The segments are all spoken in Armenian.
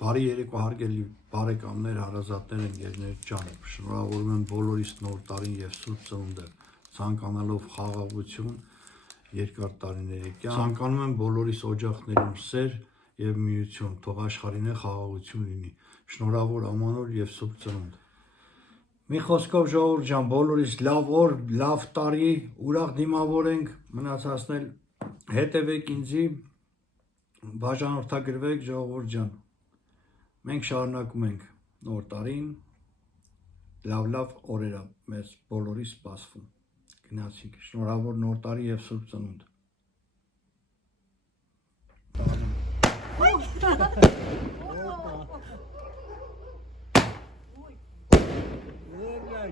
Բարի երեկո հարգելի բարեկամներ, հարազատներ, ընկերներ ջան, շնորհավորում եմ բոլորիս նոր տարին եւ սուրբ ծնունդը, ցանկանալով խաղաղություն, երկար տարիների կյանք, ցանկանում եմ բոլորիս օջախներում սեր եւ միություն, թող աշխարհին խաղաղություն լինի, շնորհավոր ամանոր եւ սուրբ ծնունդ։ Մի խոսքով ժողովուրդ ջան, բոլորիս լավ օր, լավ տարի, ուրախ դիմավորենք, մնացածն հետևեք ինձի, բաժանորդագրվեք ժողովուրդ ջան։ Մենք շարունակում ենք նոր տարին, լավ օրերը մեզ բոլորի սպասվում։ Գնացինք, շնորհավոր նոր տարի եւ սուրբ ծնունդ։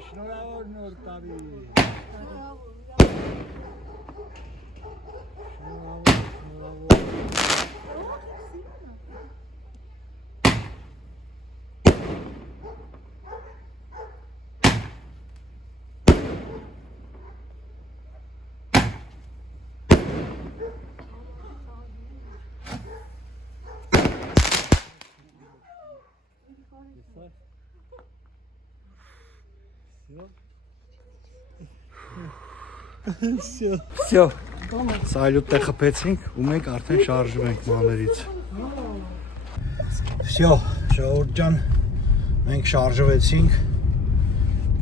Շնորհավոր նոր տարի։ Всё, սայլուտը խփեցինք ու մենք արդեն շարժվում ենք մաներից։ Всё, ժողովուրդ ջան, մենք շարժվեցինք,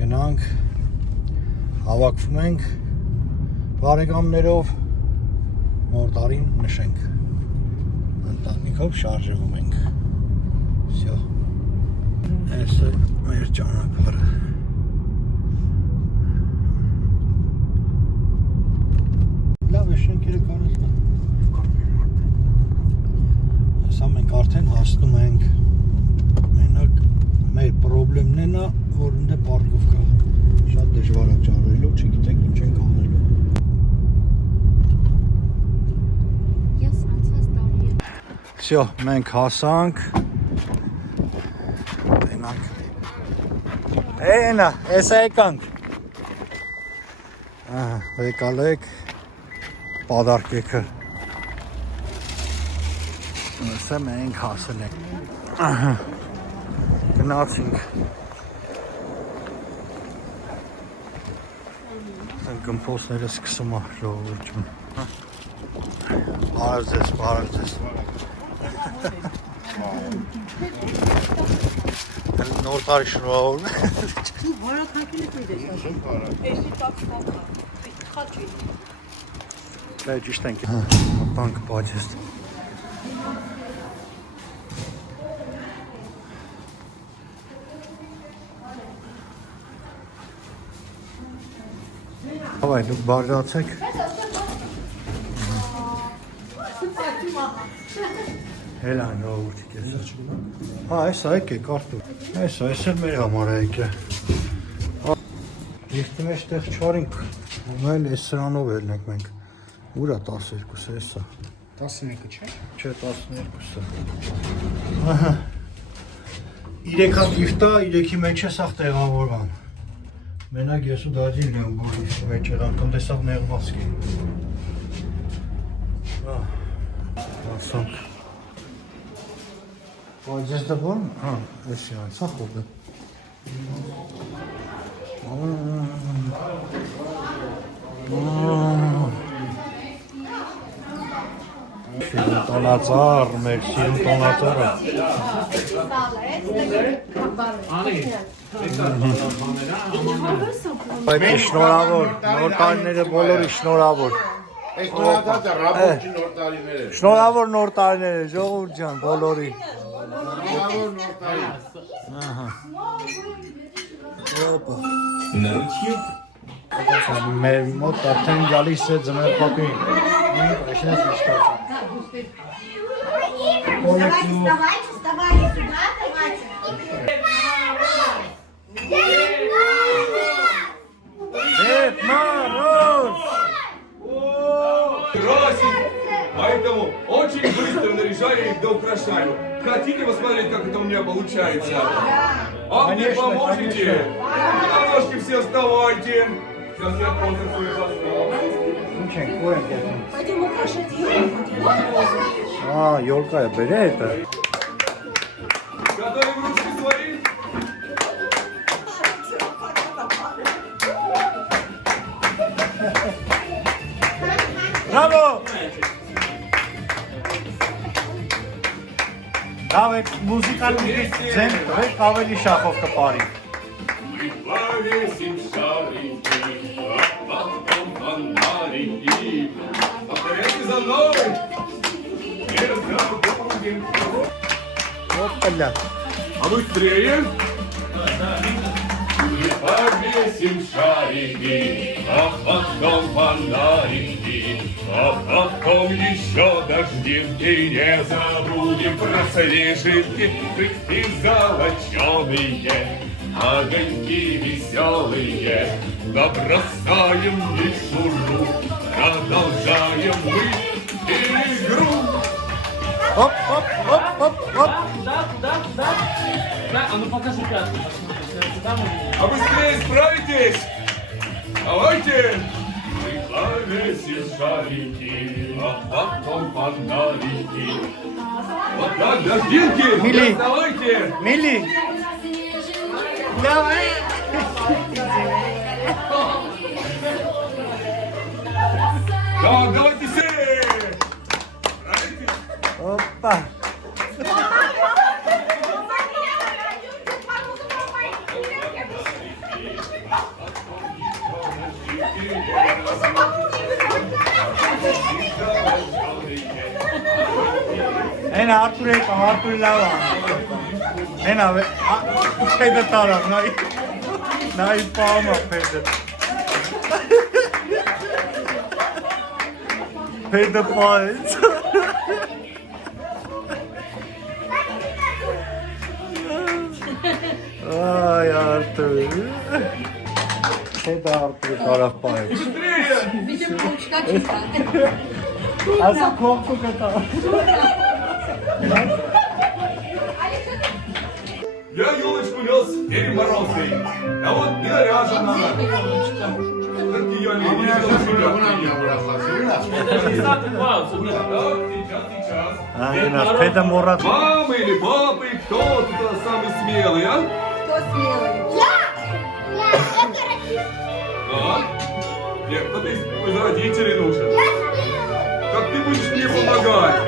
գնանք, հավաքվում ենք բարեկամներով, նոր տարին նշենք, ընտանիքով շարժվում ենք։ Всё, այս է մեր ճանապարհը։ Լավ է շենքերը կանես։ Հեսա մենք արդեն հասնում ենք։ Մենակ մեր պրոբլեմն է նա, որ ընդ պարկով կա։ Շատ դժվար է ճարելու, չգիտենք ինչ ենք անելու։ Ես անցած տարի եմ։ Всё, մենք հասանք։ Տենանք։ Էնա, էսա եկանք։ Եկալեք պադարկեքը։ Սա մենք հասել ենք։ Գնացինք։ Կմպոսները սկսում է ժողովուրդ ջան։ Բարև ձեզ։ Նոր տարի շնորհավորում եմ։ Բարակակի դեպի Էսի տաքսվակա։ Խաչի։ Դա ճիշտ ենք։ Բանկ բաժեստ։ Հավայ, դուք բարձրացեք։ Հելան ժողովուրդի կես։ Այս եկեք արդու։ Այս էլ մեր համար է եկե։ Իհտի մեջ տեղ չարինք, ունել այս սրանով ելնենք մենք։ Ուրա 12-ը էսա։ 11 չէ։ Չէ 12-ը։ Ահա։ 3 հատ իֆտա, 3-ի մեջ է սաղ տեղավորվան։ Մենակ ես ու դաջին եմ, որ իֆտի մեջ եղան, տնտեսավ նեղվածք է։ Ասանք։ Բայց ես դա բան, ես յան, սա խոբ է։ Տոնածար, մեր սիրուն տոնածարը։ Բայց շնորհավոր, նոր տարիները բոլորի շնորհավոր։ Այս մնացածը ռաբոճի նոր տարիներ է։ Շնորհավոր նոր տարիները, ժողովուրդ ջան, բոլորի։ Շնորհավոր նոր տարի։ Ահա։ Օպա։ На YouTube. Մեր մոտ արդեն գալիս է ձմեռապին։ Այսպես իշխա։ Давайте, вставайте сюда, Дед Мороз! Красить! Поэтому очень быстро наряжаю их да украшаю. Хотите посмотреть, как это у меня получается? А мне поможете? На ножки все вставайте. Сейчас я конкурсую за Пойдем украшать елку. А, елка, это? Готовим ручки свои. Bravo! Դավետ մուզիկան ձեն ռեկ ավելի շախով կպարի։ Повесим шарики, а потом фонарики. Повторяйте за мной. Не забудем. Ոպպլա։ А быстрее. И повесим шарики, а потом фонарики, а потом еще дождем и не забудем про снежинки и золоченые. Огоньки веселые, набросаем мишуру, продолжаем мы игру. Оп, оп, оп, оп, оп. А ну покажи пятку. А быстрее справитесь? Давайте! Повесим шарики, а потом фонарики. Вот так, дождинки! Мили. Давайте! Միլի։ Давай։ Так, давайте все! Справитесь? Опа։ Են Արտուրը կամ Արտուրը լավ է։ Են ավ փեդը տարավ, նայ պամա փեդը։ Փեդը պայց։ Ay Արտուր։ Փեդը Արտուրը տարավ պայց։ Быстрее! Видимо, получка чиста. Ասա կողքու կտա։ Я елочку нес перед морозкой, а вот не наряжена. Как ее не видел себя. Так, сейчас. Անգնաս փեդը մոռաց։ Мама или папа, кто тут самый смелый, а? Кто смелый? А? Нет, кто-то из родителей нужен. Как ты будешь мне помогать?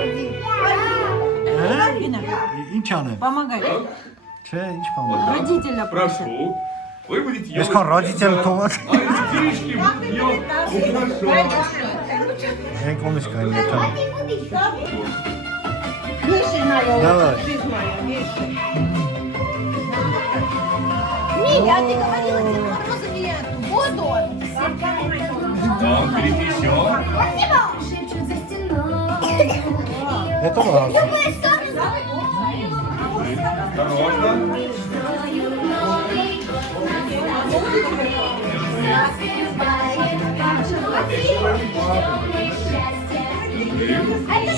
Ինչ անեմ։ Помогай. Չէ, ինչ բան։ Родителя Прошу. Вы будете Ես քան ռադիցիան թողած։ А детишки ее украшать. Են կոմից կային եթե։ Вешай на елку, Давай. жизнь моя, вешай. Миля, а ты говорила, Дед Мороза нету. Вот он. Так, берите еще. Спасибо. Шепчут за стеной. Հետո բան։ Любые стороны. Осторожно.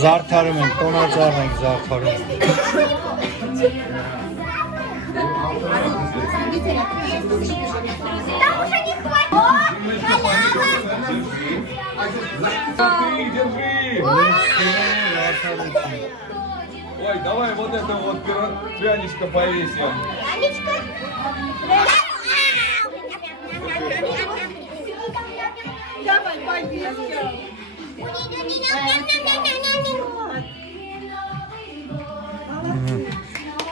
Զարդարում են, տոնածառն ենք զարդարում։ Там уже не хватит. О, халява. Держи. Ой, давай вот это вот пряничко повесим. Анечка. Давай, повесим.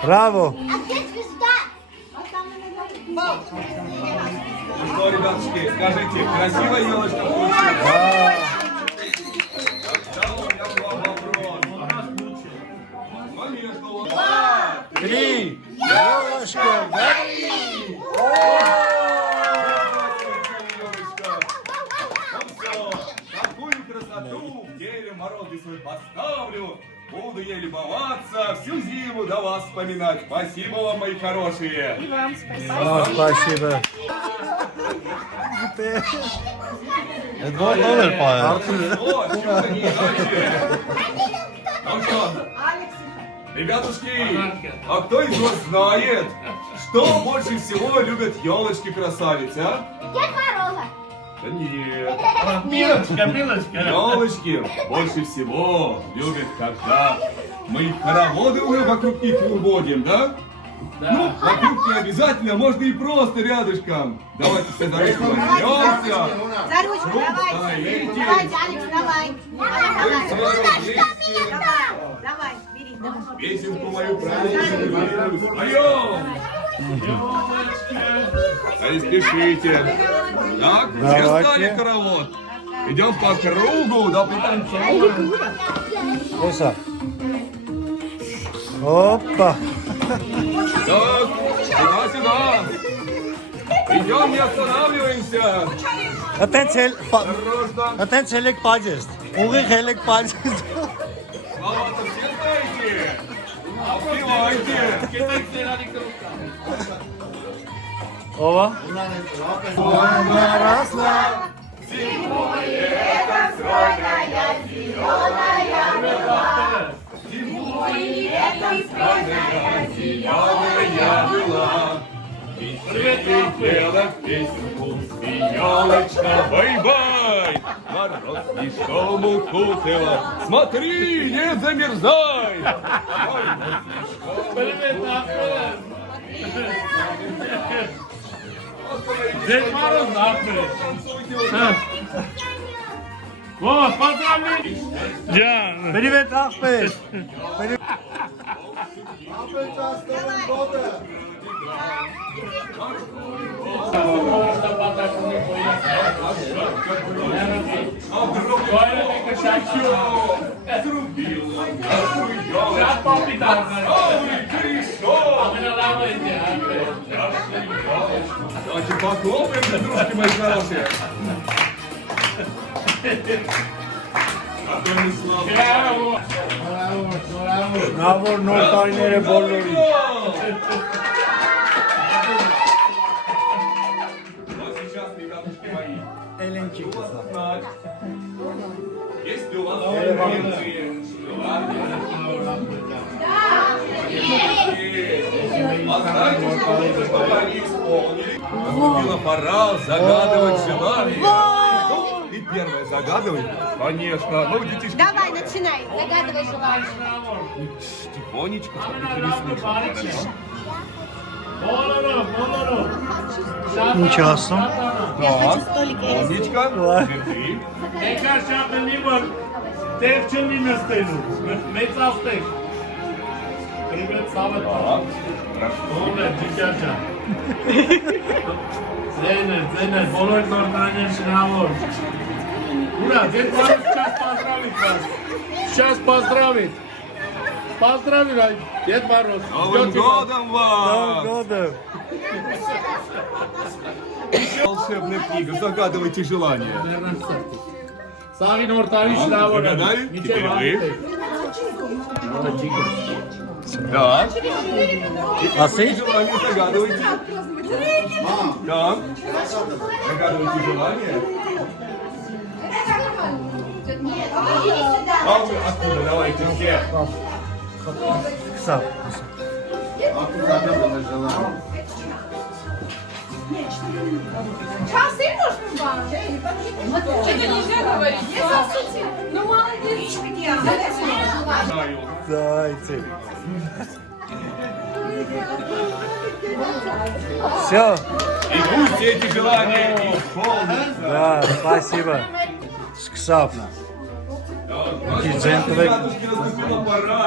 Բրավո։ А где звезда? Ну что, ребятушки, скажите, красивая елочка получилась? Да, у меня был вопрос. Конечно, вот. 3 Ёлочка, Такую красоту в деле морозы свой поставлю. Буду ей любоваться, всю зиму до вас вспоминать. Спасибо вам, мои хорошие. Спасибо։ Այդ ո՞ր դոլար պայ։ Вот, чего не иначе. Ну что, ребятушки, а кто из вас знает, что больше всего любят елочки-красавицы, а? Дед Мороза. Да нет. Белочка. Елочки больше всего любят, когда мы хороводы уже вокруг них уводим, да? Ну, вокруг не обязательно, можно и просто рядышком. Давайте все за ручку возьмемся. За ручку, давай. Видите? Давайте, Алекс, давай. Вы свои вместе. Давай, бери, давай. Песенку мою продолжим. Поем! Да не спешите. Так, все стали хоровод. Идем по кругу, да пританцуем. Оса. Опа. Так, сюда. Идем, не останавливаемся. Осторожно. Atենց ելեք պաջեստ, ուղիղ ելեք պաջեստ։ Слова-то все знаете? Отпевайте. Ова։ Зеленая была, и пела песенку елочка. Бай-бай! Мороз мешком укутала. Смотри, не замерзай! Дед Мороз нахуй. Вова, поздравляю. Ջան, Привет, աղբեր։ Շատ պապի դառնա։ Давайте похлопаем, дружки мои хорошие. Какой мы славный. Նավոր նոր տարիները բոլորի։ Вот сейчас, ребятушки мои, Էլենքի хочу вас узнать, есть ли у вас а знаете, что они исполнили? Наступила пора загадывать желание. Ну, и первое загадывай. Конечно. Ну, детишки. Давай, начинай. Загадывай желание. Тихонечко, чтобы никто не слышал. Ինչ ասում։ Я хочу столик. Умничка. Держи. Եկա շատ լինի, որ տեղ չլինի նստելու, մեծ աստեղ։ Привет, Սավետ։ Хорошо. Ո՞վ է, ջիջար ջան։ Ձեն է, բոլոր նորտաններ շնավոր։ Ուրա, Դед Мороз сейчас поздравит вас. Сейчас поздравит. Поздравляю, Дед Мороз. Новым годом вас! Գոդը։ Волшебная книга. Загадывайте желание. Սաղի նոր տարի շնավոր է։ Загадали? Теперь вы. Так. Ասի։ Желание загадывайте. Так. Загадывайте желание. А вы откуда? Давайте все. Սա։ Часы можно? Это нельзя говорить. Ну, молодец. Знаю. Зайцы. Все. И пусть эти желания исполнятся. Да, спасибо. Сксав. Джентльмен. Наступила пора.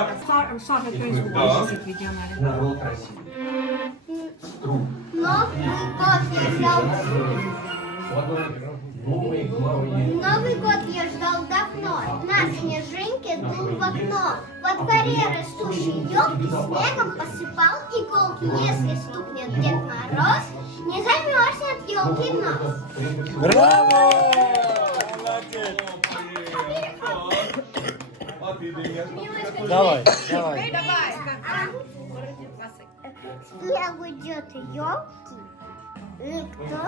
Новый год я ждал давно. На снежинке дул в окно. Во дворе растущие елки снегом посыпал иголки. Если стукнет Дед Мороз, не замерзнет елки нос. Браво! А ты, Леня? Давай, давай. Снег уйдет елки. Никто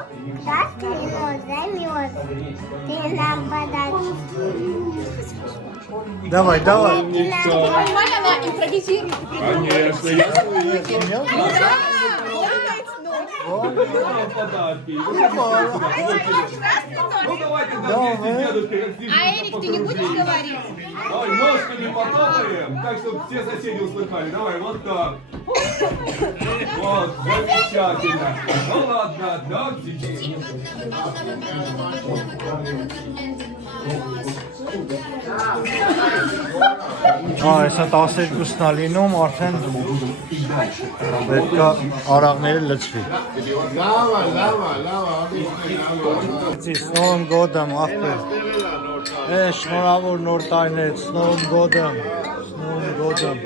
красный нос замерз. Ты нам подарок. Давай, давай. Нормально она импровизирует. Конечно, я Да, молодец, ну. Подарки. Ну давайте вместе с дедушкой, как снежинка А Эрик, ты не будешь покружим. говорить? Давай ножками потопаем, так, чтобы все соседи услыхали. Давай, вот так. Вот, замечательно. Ну ладно, так сейчас. Հեսա 12-ն է լինում, արդեն պետք է արաղները լցվի։ Լավա, լավա։ Սնոն գոդեմ, աղբեր։ Շնորհավոր նոր տարիներ, սնոն գոդեմ, սնոն գոդեմ։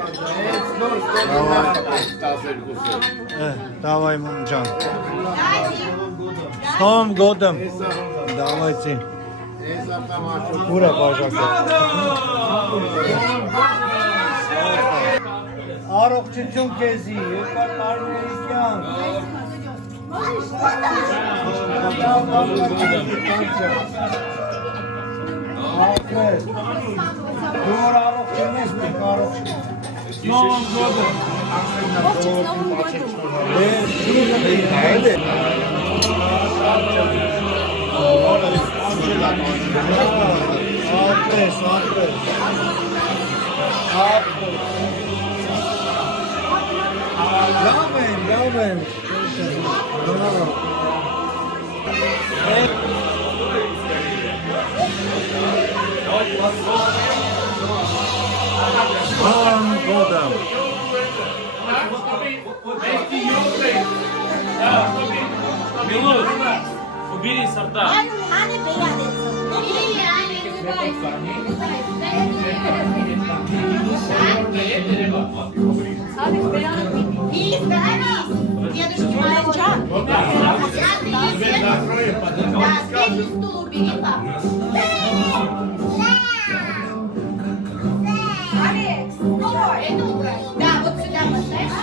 Давай, մամջան։ Սնոն գոդեմ։ Давайте։ Ուրա բաժակը։ Առողջություն քեզի, երկար տարիների կյանք։ Դու որ առողջին ես, մենք առողջ ենք։ Նոմ գոդը։ Ատես, ատես։ Լավ եմ։ Գոդամ։ Убери сорта. Անը բերանեցը։ И становись, дедушки молчат. Да, средний стул убери, папа. Алекс, стой, это убрать. Да, вот сюда поставь.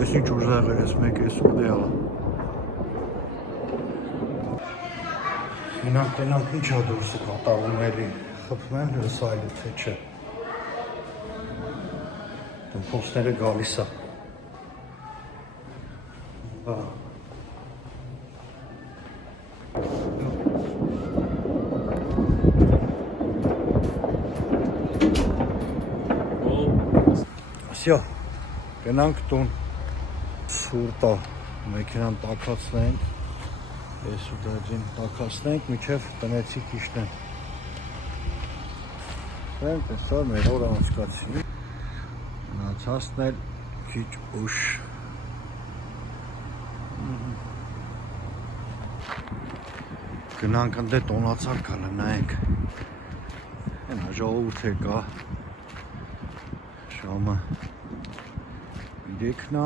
Ես ինչ ուժեղ ես մեկ ես ուդեալը։ Մենակ տենանք ինչ ա դուրսը կատարում էլի, խպում են հրսայլի, թե չէ։ Դմպոստները գալիս ա։ Всё, գնանք տուն, սուրտ է, մեքենան տաքացնենք, ես ու դաջին տաքացնենք, միջև տնեցիկ իշնեն։ Վենք տեսար մեր օր անցկացին, նացածն էլ քիչ ուշ։ Գնանք ընդե տոնացար կալը նայենք, ենա ժողովուրդ է կա, Շամը 3-ն է,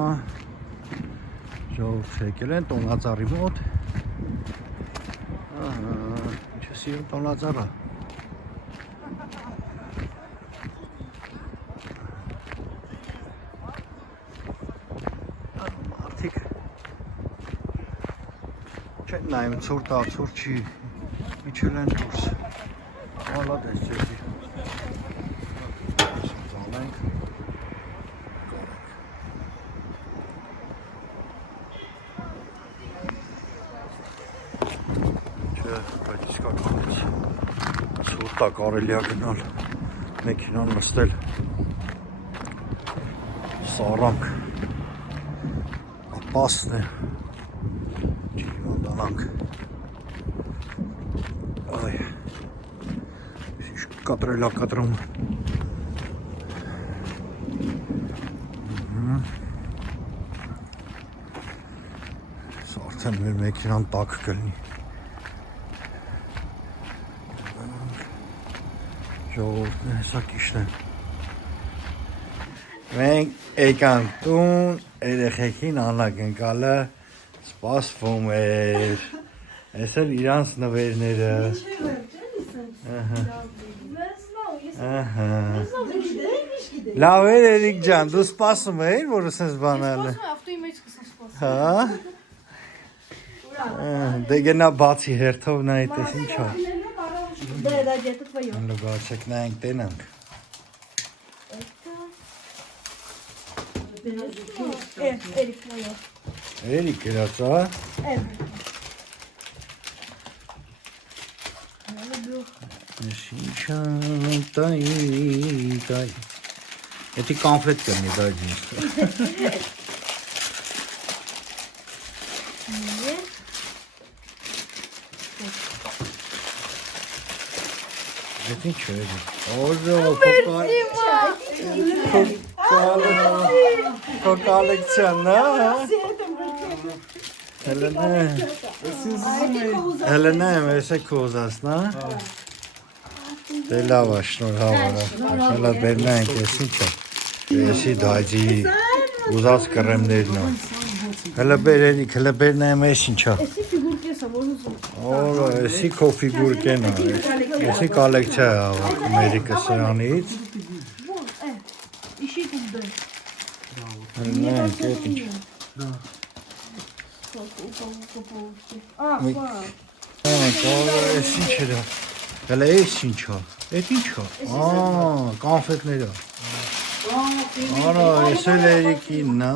ժողովուրդ եկել են տոնածառի մոտ, ինչ է սիրում տոնածառը։ Մարդիկ չեն նայում ցուրտ է, ցուրտ չի, իջել են դուրս, մալադես ձեզի։ Բայց իսկականից Ցուրտա կարելի է գնալ մեքենան նստել սարանք ապասն է ջիվանդանանք այ կատրելա կատրում արդեն մեր մեքենան տակ կլինի ժողովուրդն է հեսա կիշն են մենք եկանք տուն երեխեքին անակ ընկալը սպասվում էր ես էլ իրանց նվերները լավ էր Էրիկ ջան դու սպասում էիր որ սենց բանել հա դե գնա բացի հերթով նայ տես ինչա Да, это твое. Ну, бачек, նայենք տենանք Эрик, твое. Էրիկ երաց, հա? Ես ինչա տայ Էդի կոնֆետ կնի դա ջինս Էդ ինչ է քո կոլեկցիան, հա? Հելենա եմ, ես է քո ուզածն, հա? Դե լավ է, շնորհավոր Հելա բերնայինք, ես ինչ է Եսի դաջի ուզած կռեմներն է Հելա բեր Էրիկ, հելա բերնայեմ ես ինչ է Օրա, եսի քո ֆիգուրկեն է Եսի կոլեկցիա է ավակում Էրիկը սրանից Հելնայինք, էդ ինչ Ես ինչ էր Հելա ես ինչ է Էդ ինչ է Կոնֆետներ է Արա, ես էլ Էրիկին, նա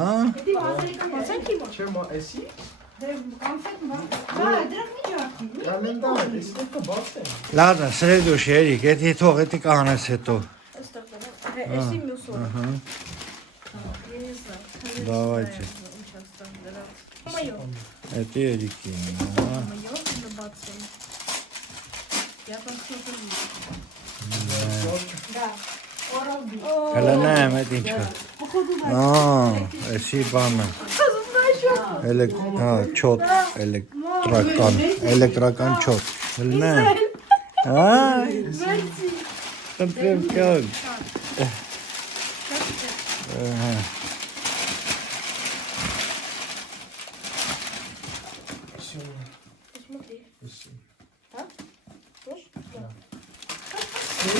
Լադա, սրեդուշ Էրիկ, էդի թող, էդի կանես հետո Давайте Էդի Էրիկին, հա Հելա նայեմ էդ ինչ է Էսի բանը Չոտ Էլեկտրական չոտ Հելա նայեմ Խնդրեմ կան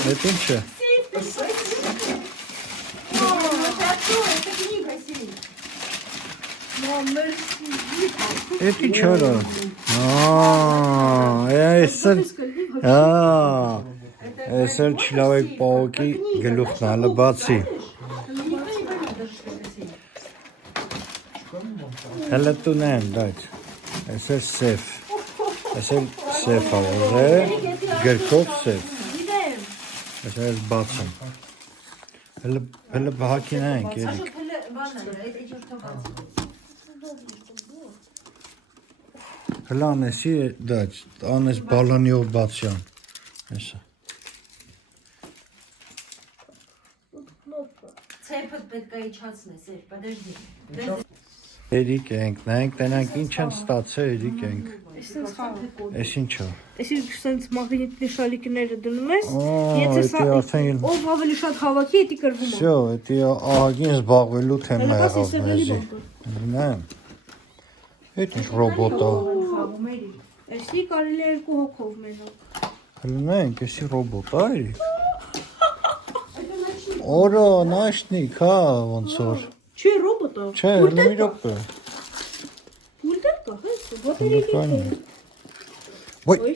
Էդ ինչ է Էդ ինչ արա Ես էլ չլավեք պաղոկի գլուխն ալը բացի Հելը տու նայեմ դայց Ես էլ սեվ Ես էլ սեվ ավոզ է գրքով սեվ Ես էլ բացում Հելը բահակի նայենք Էրիկ Հելը անեսի դայց Անես բալանիով բացյան Հեսա Цепот պետք է իջացնես, подожди։ Էրիկ ենք, նայենք, տենանք ինչ են ստացել, Էրիկ ենք։ Ես ինչ է։ Εσύ սենց մագնիտի շալիկները դնում ես, եթե սա ով ավելի շատ հավաքի, էդի կրվում է։ Всё, էդի ահագին զբաղվելու թեմա եղավ մեզի։ Նայեմ։ Էդ ինչ ռոբոտ է։ Էսի կարելի է երկու հոգով մենակ։ Նայենք, էսի ռոբոտ է, Էրիկ։ Օրա, նաշնիկ, հա, ոնց որ։ Չէ, ռոբոտը։ Չէ, մի րոպե։ Պուլտեր կա, հա, բատերիա։ Ոյ։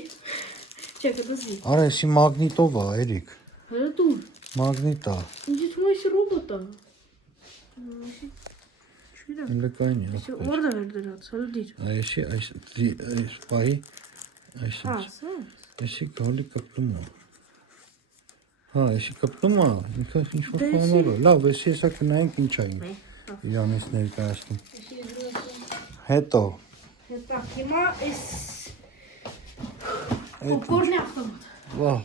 Չէ, կդզի։ Արա, էսի մագնիտով է, Էրիկ։ Հələ դուր։ Մագնիտ է։ Ինչի՞ թվում է էսի ռոբոտը։ Լեկային է։ Որտե՞ղ է դրած, հələ դիր։ Էսի, այս պահի, այս։ Հա, սա։ Էսի գալի կպտում է։ Հա, էսի կպտում է, ինքը ինչ-որ բաներ է։ Լավ, էսի հեսա կնայինք ինչ է իրանից ներկայացնում։ Հետո։ Հետո հիմա էս պոպկորնի ավտոմատ։ Վահ։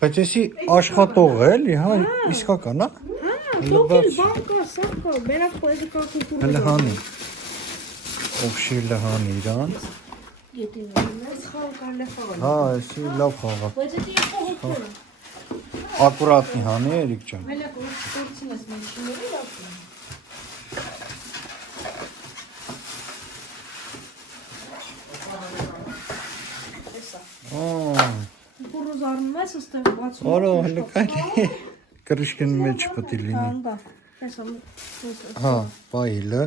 Բայց էսի աշխատող է էլի, հա, իսկական է։ Դոկել բանկա, սակա, բերակ պոետիկա կուկուր։ Հələ հանի։ Օբշի լհանի իրան։ Գետին ես խաղ կարելի խաղալ։ Հա, էսի լավ խաղա։ Բայց դա փողոքն է։ Ակուրատնի հանի Էրիկ ջան։ Մելա կորցին ես մեջիների լավ։ Բուրոզ արնում ես ստեղ բացում։ Որո հələ կայ։ Կրիշկին մեջ պետք է լինի։ Հանդա։ Տեսա։ Հա, բայլը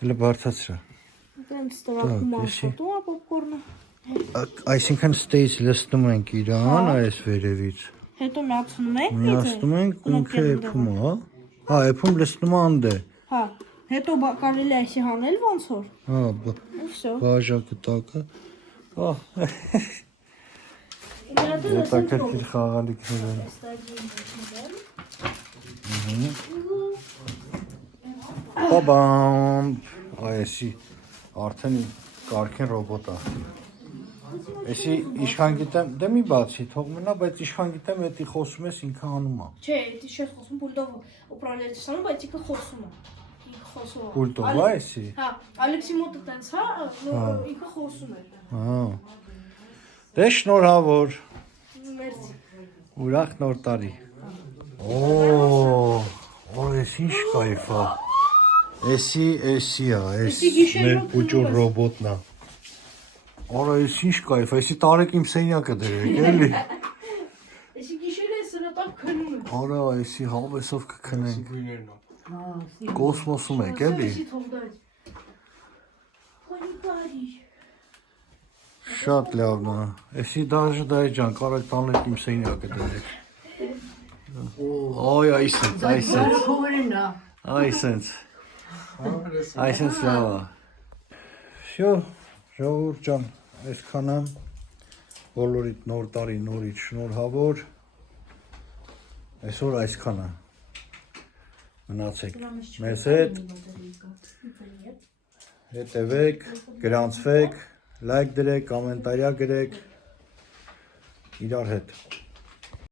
հələ բարձացրա։ Դենց ստորակում աշխատում է պոպկորնը։ Այսինքն ստեյից լստում ենք իրան այս վերևից։ Հետո միացնում ենք։ Միացնում ենք ինքը էփում է, հա։ Հա, էփում լստում է անդե։ Հա, հետո կարելի է այսի հանել ոնց որ։ Հա, Всё։ բաժակը տակը։ Հա։ Հետաքրքիր խաղալիքներ են։ Բաբամ։ Այսի արդեն կարգին ռոբոտ է։ Էսի իշխան գիտեմ, դե մի բացի, թող մնա, բայց իշխան գիտեմ, էդի խոսում ես ինքը անում է։ Չէ, դի չես խոսում պուլտով ուպրանելից անում, բայց ինքը խոսում է։ Ինքը խոսում է։ Պուլտով է էսի։ Հա, Ալեքսի մոտը տենց, հա, ինքը խոսում է։ Հա։ Դե շնորհավոր։ Մերսի։ Ուրախ նոր տարի։ Օ, էս ինչ կայֆ է։ Էսի է, էս մեր փուճուր ռոբոտն է։ Արա, էս ինչ կայֆ է, էսի տարեք իմ սենյակը դրեք, էլի։ Էսի գիշերը սրտով քնում է։ Արա, էսի հավեսով կքնենք։ Կոսմոսում եք, էլի։ Շատ լավն է։ Էսի դաժե դա ջան, կարեք տանեք իմ սենյակը դրեք։ Ոյ, այսենց։ Այսենց լավ է։ Всё, ժողովուրդ ջան, այսքանը բոլորիդ նոր տարի նորից շնորհավոր։ Այսօր այսքանը։ Մնացեք մեզ հետ։ Հետևեք, գրանցվեք, լայք դրեք, կոմենտարիա գրեք իրար հետ։